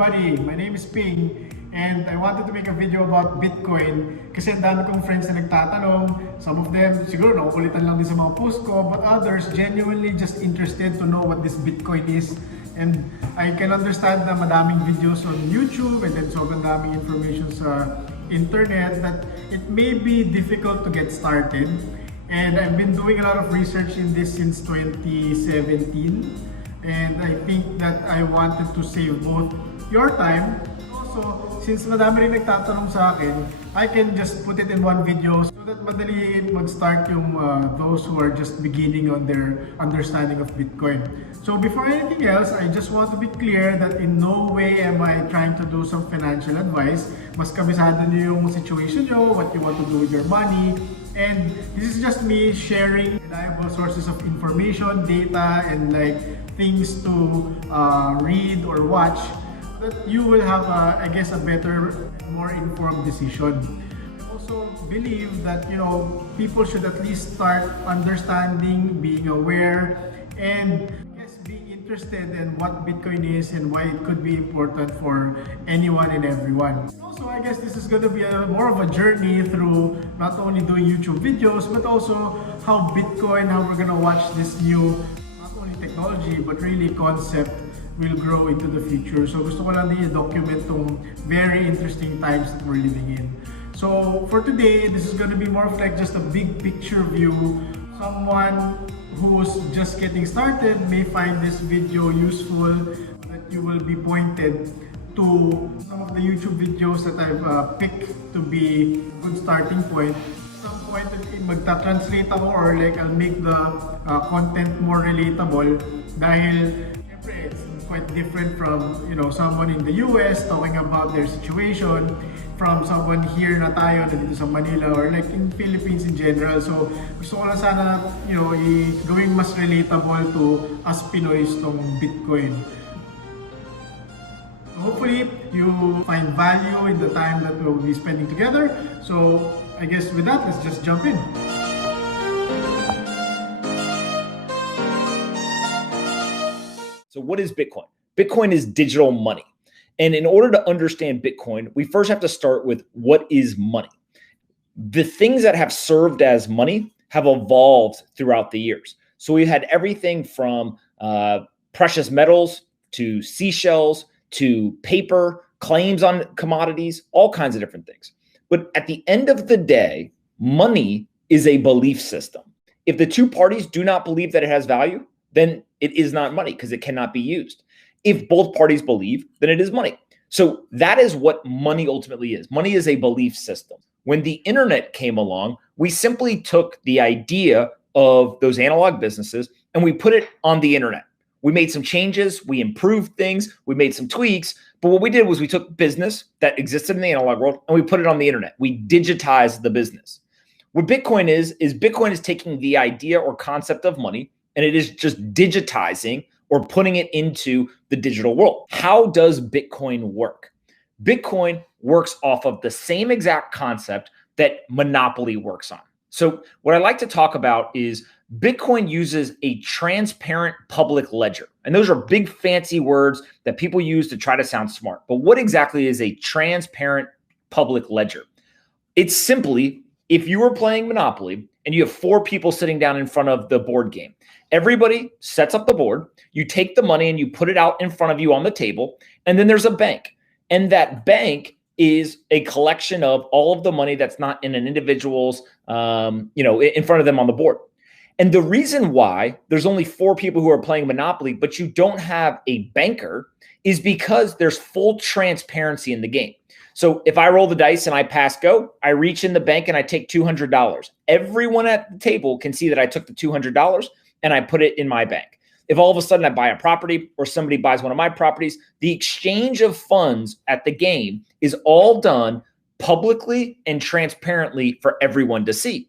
everybody, my name is Ping and I wanted to make a video about Bitcoin kasi ang dami kong friends na nagtatanong. Some of them siguro nakukulitan lang din sa mga post ko, but others genuinely just interested to know what this Bitcoin is. And I can understand na madaming videos on YouTube and then sobrang daming information sa internet that it may be difficult to get started. And I've been doing a lot of research in this since 2017. And I think that I wanted to save both your time. Also, since madami rin nagtatanong sa akin, I can just put it in one video so that madali mag-start yung those who are just beginning on their understanding of Bitcoin. So before anything else, I just want to be clear that in no way am I trying to do some financial advice. Mas kabisado niyo yung situation nyo, what you want to do with your money. And this is just me sharing reliable sources of information, data, and like things to read or watch that you will have, I guess, a better, more informed decision. I also believe that, you know, people should at least start understanding, being aware, and I guess being interested in what Bitcoin is and why it could be important for anyone and everyone. Also, I guess this is going to be more of a journey through not only doing YouTube videos, but also how Bitcoin, how we're going to watch this new, not only technology, but really concept will grow into the future. So gusto ko lang din i-document tong very interesting times that we're living in. So for today, this is going to be more of like just a big picture view. Someone who's just getting started may find this video useful, that you will be pointed to some of the YouTube videos that I've picked to be a good starting point. At some point, magta-translate ako or like I'll make the content more relatable dahil syempre it's quite different from, you know, someone in the US talking about their situation from someone here na tayo dito sa Manila or like in Philippines in general. So gusto ko lang sana, you know, gawing mas relatable to us Pinoys tong Bitcoin. Hopefully, you find value in the time that we'll be spending together. So, I guess with that, let's just jump in. So what is Bitcoin? Bitcoin is digital money. And in order to understand Bitcoin, we first have to start with what is money. The things that have served as money have evolved throughout the years. So we had everything from precious metals to seashells, to paper, claims on commodities, all kinds of different things. But at the end of the day, money is a belief system. If the two parties do not believe that it has value, then it is not money because it cannot be used. If both parties believe, then it is money. So that is what money ultimately is. Money is a belief system. When the internet came along, we simply took the idea of those analog businesses and we put it on the internet. We made some changes, we improved things, we made some tweaks, but what we did was we took business that existed in the analog world and we put it on the internet. We digitized the business. What Bitcoin is Bitcoin is taking the idea or concept of money and it is just digitizing or putting it into the digital world. How does Bitcoin work? Bitcoin works off of the same exact concept that Monopoly works on. So what I like to talk about is Bitcoin uses a transparent public ledger. And those are big fancy words that people use to try to sound smart. But what exactly is a transparent public ledger? It's simply, if you were playing Monopoly and you have 4 people sitting down in front of the board game, everybody sets up the board, you take the money and you put it out in front of you on the table, and then there's a bank. And that bank is a collection of all of the money that's not in an individual's, in front of them on the board. And the reason why there's only 4 people who are playing Monopoly, but you don't have a banker, is because there's full transparency in the game. So if I roll the dice and I pass go, I reach in the bank and I take $200. Everyone at the table can see that I took the $200 and I put it in my bank. If all of a sudden I buy a property or somebody buys one of my properties, the exchange of funds at the game is all done publicly and transparently for everyone to see.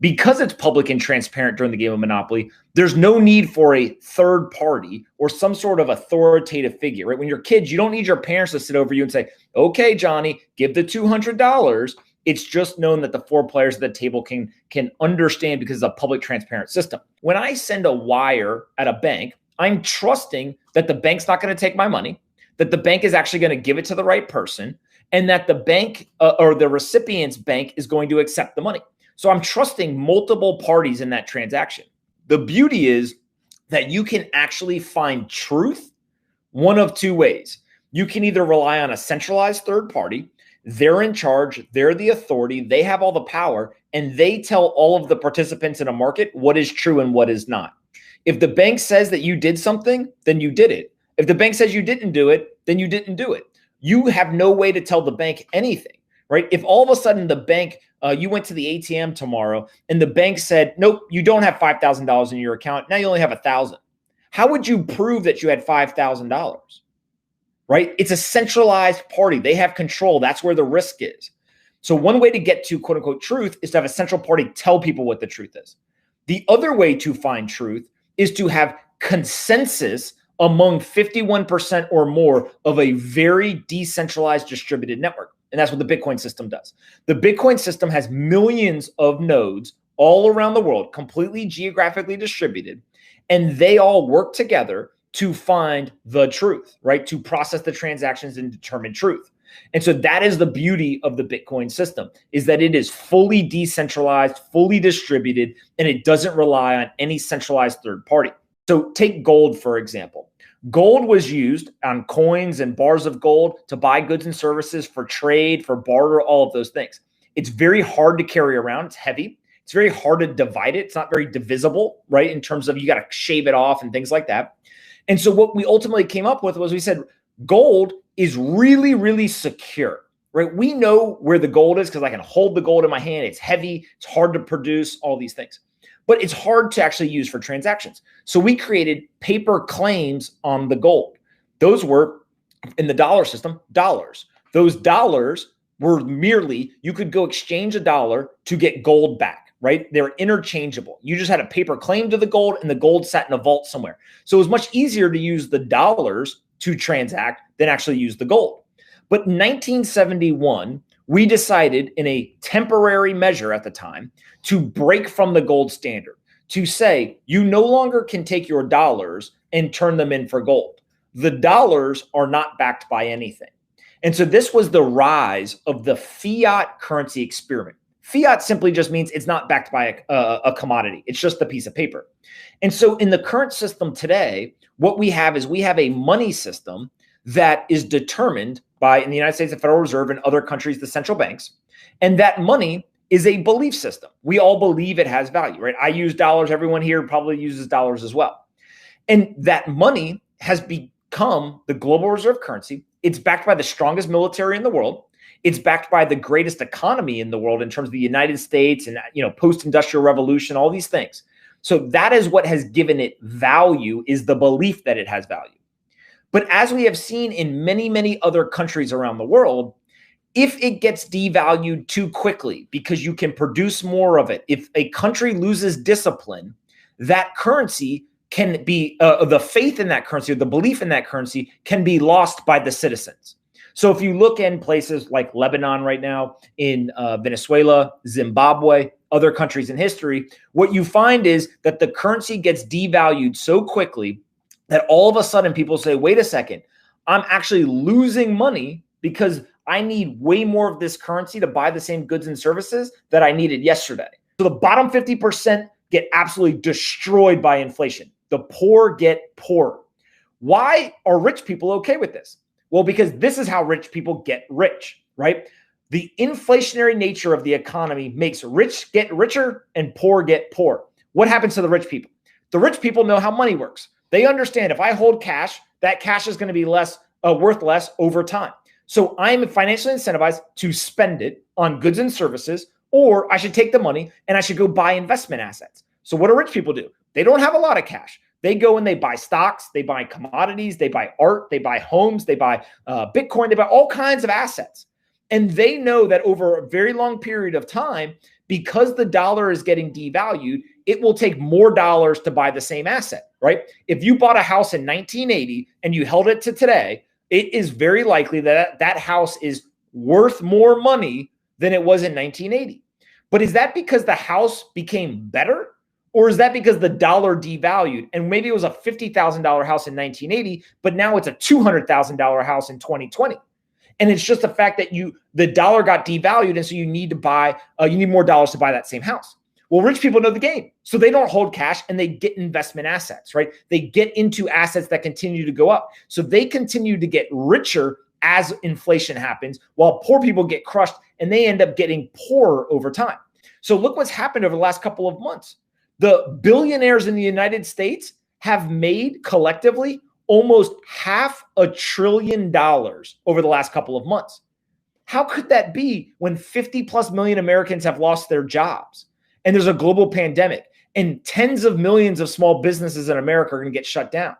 Because it's public and transparent during the game of Monopoly, there's no need for a third party or some sort of authoritative figure, right? When you're kids, you don't need your parents to sit over you and say, okay, Johnny, give the $200. It's just known that the 4 players at the table can understand because it's a public transparent system. When I send a wire at a bank, I'm trusting that the bank's not going to take my money, that the bank is actually going to give it to the right person, and that the bank or the recipient's bank is going to accept the money. So I'm trusting multiple parties in that transaction. The beauty is that you can actually find truth one of two ways. You can either rely on a centralized third party. They're in charge, they're the authority, they have all the power, and they tell all of the participants in a market what is true and what is not. If the bank says that you did something, then you did it. If the bank says you didn't do it, then you didn't do it. You have no way to tell the bank anything, right? If all of a sudden the bank, you went to the ATM tomorrow and the bank said, nope, you don't have $5,000 in your account. Now you only have $1,000. How would you prove that you had $5,000? Right? It's a centralized party. They have control. That's where the risk is. So one way to get to quote unquote truth is to have a central party tell people what the truth is. The other way to find truth is to have consensus among 51% or more of a very decentralized distributed network. And that's what the Bitcoin system does. The Bitcoin system has millions of nodes all around the world, completely geographically distributed, and they all work together to find the truth, right? To process the transactions and determine truth. And so that is the beauty of the Bitcoin system, is that it is fully decentralized, fully distributed, and it doesn't rely on any centralized third party. So take gold, for example. Gold was used on coins and bars of gold to buy goods and services, for trade, for barter, all of those things. It's very hard to carry around. It's heavy. It's very hard to divide it. It's not very divisible, right? In terms of you got to shave it off and things like that. And so what we ultimately came up with was we said, gold is really, really secure, right? We know where the gold is because I can hold the gold in my hand. It's heavy. It's hard to produce, all these things. But it's hard to actually use for transactions. So we created paper claims on the gold. Those were, in the dollar system, dollars. Those dollars were merely, you could go exchange a dollar to get gold back. Right? They're interchangeable. You just had a paper claim to the gold and the gold sat in a vault somewhere. So it was much easier to use the dollars to transact than actually use the gold. But in 1971, we decided in a temporary measure at the time to break from the gold standard, to say you no longer can take your dollars and turn them in for gold. The dollars are not backed by anything. And so this was the rise of the fiat currency experiment. Fiat simply just means it's not backed by a commodity. It's just a piece of paper. And so in the current system today, what we have is we have a money system that is determined by, in the United States, the Federal Reserve, and other countries, the central banks. And that money is a belief system. We all believe it has value, right? I use dollars. Everyone here probably uses dollars as well. And that money has become the global reserve currency. It's backed by the strongest military in the world. It's backed by the greatest economy in the world in terms of the United States and, post-industrial revolution, all these things. So that is what has given it value, is the belief that it has value. But as we have seen in many, many other countries around the world, if it gets devalued too quickly because you can produce more of it, if a country loses discipline, that currency can be, the faith in that currency or the belief in that currency can be lost by the citizens. So if you look in places like Lebanon right now, in Venezuela, Zimbabwe, other countries in history, what you find is that the currency gets devalued so quickly that all of a sudden people say, wait a second, I'm actually losing money because I need way more of this currency to buy the same goods and services that I needed yesterday. So the bottom 50% get absolutely destroyed by inflation. The poor get poorer. Why are rich people okay with this? Well, because this is how rich people get rich, right? The inflationary nature of the economy makes rich get richer and poor get poor. What happens to the rich people? The rich people know how money works. They understand if I hold cash, that cash is going to be worth less over time. So I'm financially incentivized to spend it on goods and services, or I should take the money and I should go buy investment assets. So what do rich people do? They don't have a lot of cash. They go and they buy stocks, they buy commodities, they buy art, they buy homes, they buy Bitcoin, they buy all kinds of assets. And they know that over a very long period of time, because the dollar is getting devalued, it will take more dollars to buy the same asset, right? If you bought a house in 1980 and you held it to today, it is very likely that that house is worth more money than it was in 1980. But is that because the house became better? Or is that because the dollar devalued and maybe it was a $50,000 house in 1980, but now it's a $200,000 house in 2020? And it's just the fact that the dollar got devalued, and so you need to buy, you need more dollars to buy that same house. Well, rich people know the game, so they don't hold cash and they get investment assets, right? They get into assets that continue to go up, so they continue to get richer as inflation happens, while poor people get crushed and they end up getting poorer over time. So look what's happened over the last couple of months. The billionaires in the United States have made collectively almost $500 billion over the last couple of months. How could that be when 50+ million Americans have lost their jobs and there's a global pandemic and tens of millions of small businesses in America are going to get shut down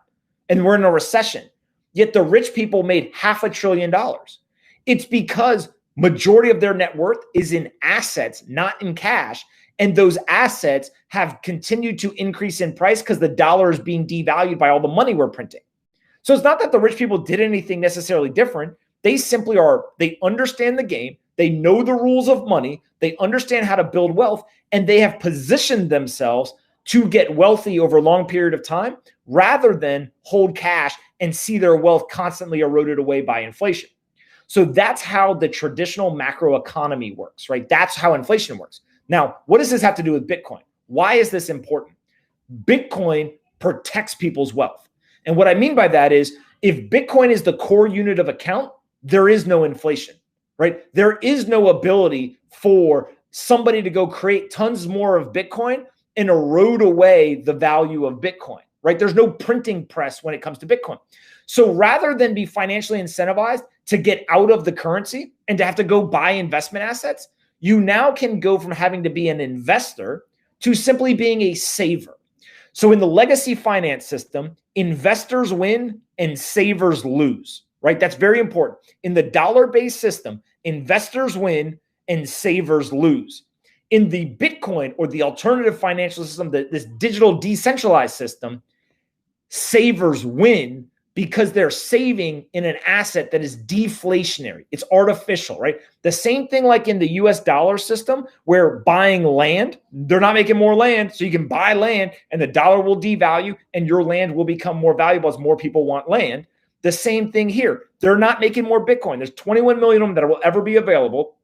and we're in a recession? Yet the rich people made $500 billion. It's because majority of their net worth is in assets, not in cash. And those assets have continued to increase in price because the dollar is being devalued by all the money we're printing. So it's not that the rich people did anything necessarily different. They simply they understand the game. They know the rules of money. They understand how to build wealth, and they have positioned themselves to get wealthy over a long period of time rather than hold cash and see their wealth constantly eroded away by inflation. So that's how the traditional macro economy works, right? That's how inflation works. Now, what does this have to do with Bitcoin? Why is this important? Bitcoin protects people's wealth. And what I mean by that is if Bitcoin is the core unit of account, there is no inflation, right? There is no ability for somebody to go create tons more of Bitcoin and erode away the value of Bitcoin, right? There's no printing press when it comes to Bitcoin. So rather than be financially incentivized to get out of the currency and to have to go buy investment assets, you now can go from having to be an investor to simply being a saver. So in the legacy finance system, investors win and savers lose, right? That's very important. In the dollar-based system, investors win and savers lose. In the Bitcoin or the alternative financial system, this digital decentralized system, savers win because they're saving in an asset that is deflationary. It's artificial, right? The same thing like in the US dollar system where buying land, they're not making more land, so you can buy land and the dollar will devalue and your land will become more valuable as more people want land. The same thing here. They're not making more Bitcoin. There's 21 million of them that will ever be available.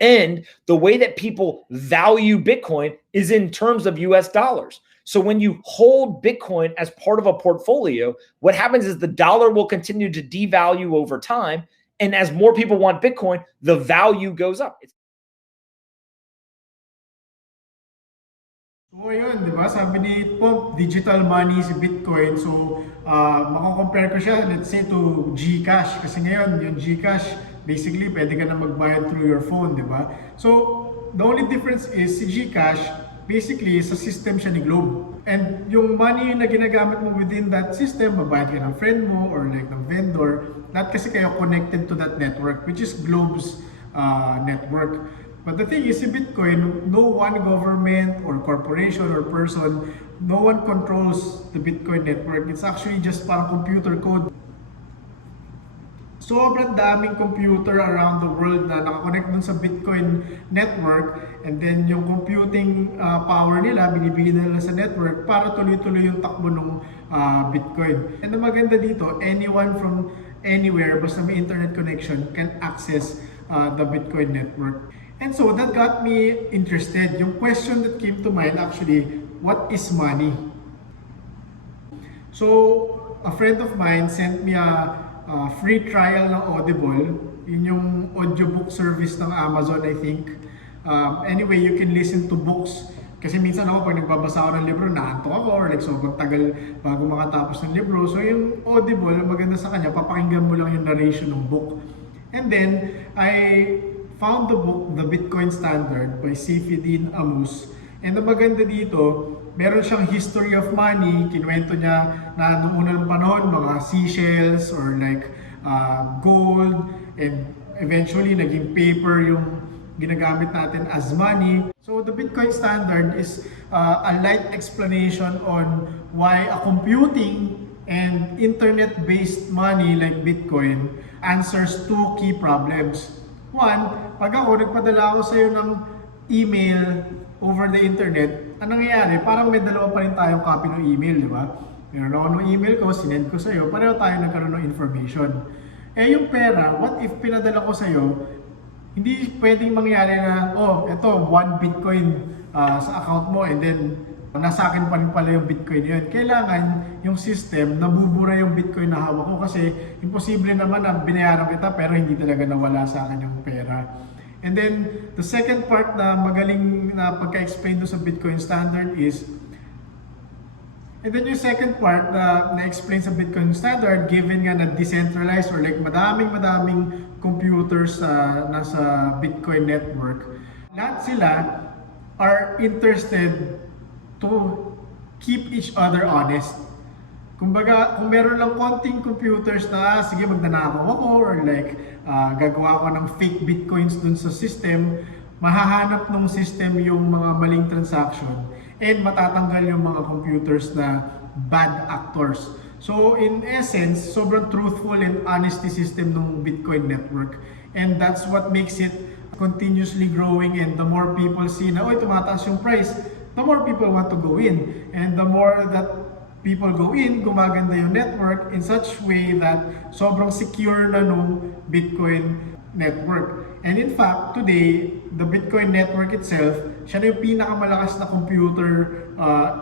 And the way that people value Bitcoin is in terms of US dollars. So when you hold Bitcoin as part of a portfolio, what happens is the dollar will continue to devalue over time. And as more people want Bitcoin, the value goes up. So yun, di ba? Sabi ni Pomp, digital money si Bitcoin. So, makakompare ko siya, let's say, to GCash. Kasi ngayon, yung GCash, basically, pwede ka na magbayad through your phone, di ba? So, the only difference is, si GCash, basically, sa system siya ni Globe. And yung money na ginagamit mo within that system, mabayad ka ng friend mo or like ng vendor, not kasi kayo connected to that network, which is Globe's network. But the thing is, in Bitcoin, no one government or corporation or person, no one controls the Bitcoin network. It's actually just parang computer code. Sobrang daming computer around the world na nakakonect dun sa Bitcoin network, and then yung computing power nila, binibigyan nila sa network para tuloy-tuloy yung takbo ng Bitcoin. And ang maganda dito, anyone from anywhere, basta may internet connection, can access the Bitcoin network. And so that got me interested. Yung question that came to mind actually, what is money? So a friend of mine sent me a free trial ng Audible. Yun yung audiobook service ng Amazon, I think. Anyway, you can listen to books. Kasi minsan ako, pag nagbabasa ako ng libro, naantok ako or like sobrang tagal bago makatapos ng libro. So yung Audible, maganda sa kanya, papakinggan mo lang yung narration ng book. And then, I found the book, The Bitcoin Standard by Seyfeddin Ammous. And ang maganda dito, meron siyang history of money. Kinuwento niya na noong unang panahon, mga seashells or like gold. And eventually, naging paper yung ginagamit natin as money. So the Bitcoin Standard is a light explanation on why a computing and internet-based money like Bitcoin answers two key problems. One, pag ako nagpadala ako sa iyo ng email over the internet, Anong nangyayari? Parang may dalawa pa rin tayong copy ng email, di ba? Meron ako ng email ko, sinend ko sa'yo, pareho tayo nagkaroon ng information. Eh yung pera, what if pinadala ko sa'yo, hindi pwedeng mangyari na, oh, ito, 1 Bitcoin sa account mo, and then nasa akin pa rin pala yung Bitcoin yun. Kailangan yung system, nabubura yung Bitcoin na hawak ko kasi imposible naman na binayaran kita pero hindi talaga nawala sa akin yung pera. And then, the second part na magaling na pagka-explain doon sa Bitcoin standard is, and then yung second part na na-explain sa Bitcoin standard, given nga na decentralized or like madaming computers nasa Bitcoin network, lahat sila are interested to keep each other honest. Kumbaga, kung meron lang konting computers na, sige magnanakaw ako or like gagawa ko ng fake bitcoins dun sa system, mahahanap ng system yung mga maling transaction and matatanggal yung mga computers na bad actors. So in essence, sobrang truthful and honesty system ng Bitcoin network. And that's what makes it continuously growing, and the more people see na, oy, tumataas yung price, the more people want to go in. And the more that people go in, gumaganda yung network in such way that sobrang secure na nung Bitcoin network. And in fact, today, the Bitcoin network itself, siya na yung pinakamalakas na computer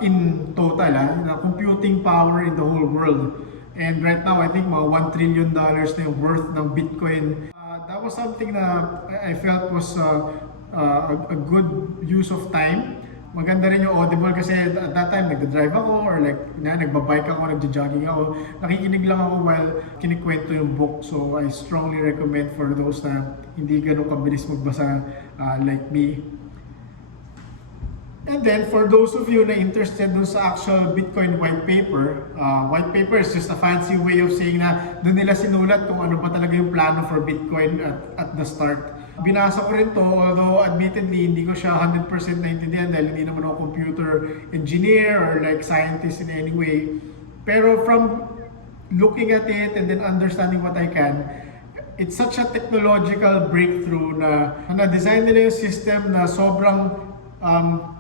in total, na computing power in the whole world. And right now, I think mga $1 trillion na yung worth ng Bitcoin. That was something na I felt was a good use of time. Maganda rin yung Audible kasi at that time nagda-drive ako or like nagbabike ako, nagja-jogging ako. Nakikinig lang ako while kinikwento yung book. So I strongly recommend for those na hindi ganun kabilis magbasa like me. And then for those of you na interested dun sa actual Bitcoin whitepaper is just a fancy way of saying na dun nila sinulat kung ano ba talaga yung plano for Bitcoin at the start. Binasa ko rin to, although admittedly hindi ko siya 100% naintindihan dahil hindi naman ako computer engineer or like scientist in any way. Pero from looking at it and then understanding what I can, it's such a technological breakthrough na na-design nila yung system na sobrang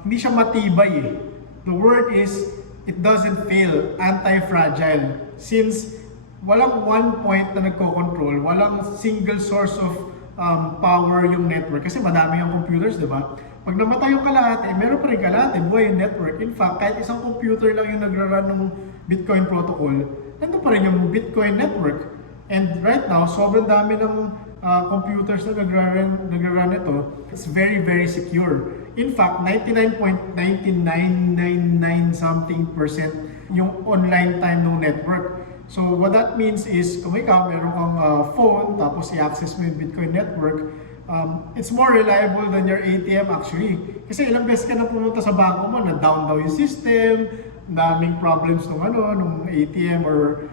hindi siya matibay eh. The word is, it doesn't fail, anti-fragile. Since walang one point na nagko-control, walang single source of power yung network. Kasi madami yung computers, di ba? Pag namatay yung kalahati, meron pa rin kalahati, buhay yung network. In fact, kahit isang computer lang yung nagra-run ng Bitcoin protocol, nandun pa rin yung Bitcoin network. And right now, sobrang dami ng computers na nagra-run ito. It's very, very secure. In fact, 99.9999 something percent yung online time ng network. So what that means is, kung ikaw meron kang phone, tapos i-access mo yung Bitcoin network, it's more reliable than your ATM actually. Kasi ilang beses ka na pumunta sa bangko mo, na-down daw yung system, daming problems nung ATM or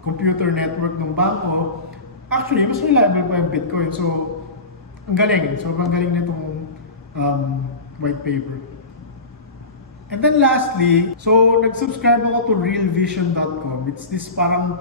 computer network ng bangko. Actually, mas reliable pa yung Bitcoin. So, ang galing. Sobrang galing na itong white paper. And then lastly, so nag-subscribe ako to realvision.com. It's this parang,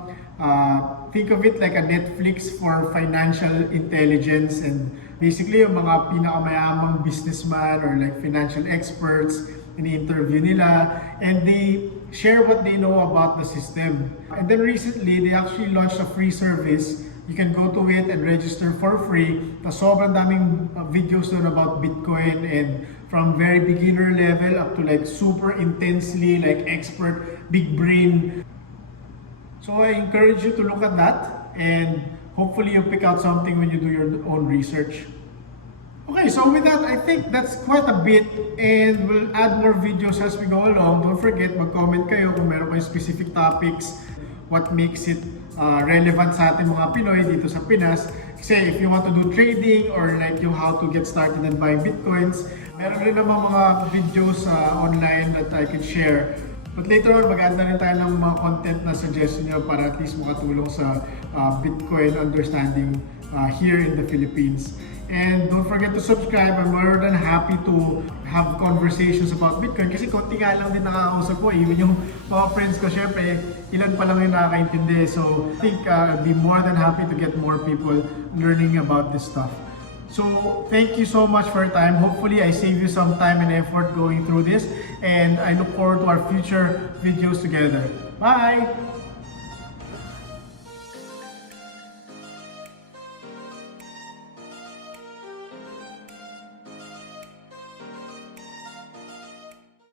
think of it like a Netflix for financial intelligence, and basically yung mga pinakamayamang businessman or like financial experts, ini-interview nila, and they share what they know about the system. And then recently, they actually launched a free service. You can go to it and register for free. Sobrang daming videos doon about Bitcoin, and from very beginner level up to like super intensely like expert, big brain. So I encourage you to look at that, and hopefully you pick out something when you do your own research. Okay, so with that, I think that's quite a bit, and we'll add more videos as we go along. Don't forget, mag-comment kayo kung meron kayong specific topics, what makes it relevant sa ating mga Pinoy dito sa Pinas. Kasi if you want to do trading or like yung how to get started and buying Bitcoins, meron rin naman mga videos online that I can share. But later on, mag-add na rin tayo ng mga content na suggestion nyo para at least makatulong sa Bitcoin understanding here in the Philippines. And don't forget to subscribe. I'm more than happy to have conversations about Bitcoin kasi konti nga lang din nakakausap ko. Even yung mga friends ko, syempre, ilan pa lang yung nakakaintindi. So I think I'd be more than happy to get more people learning about this stuff. So thank you so much for your time. Hopefully I save you some time and effort going through this, and I look forward to our future videos together. Bye!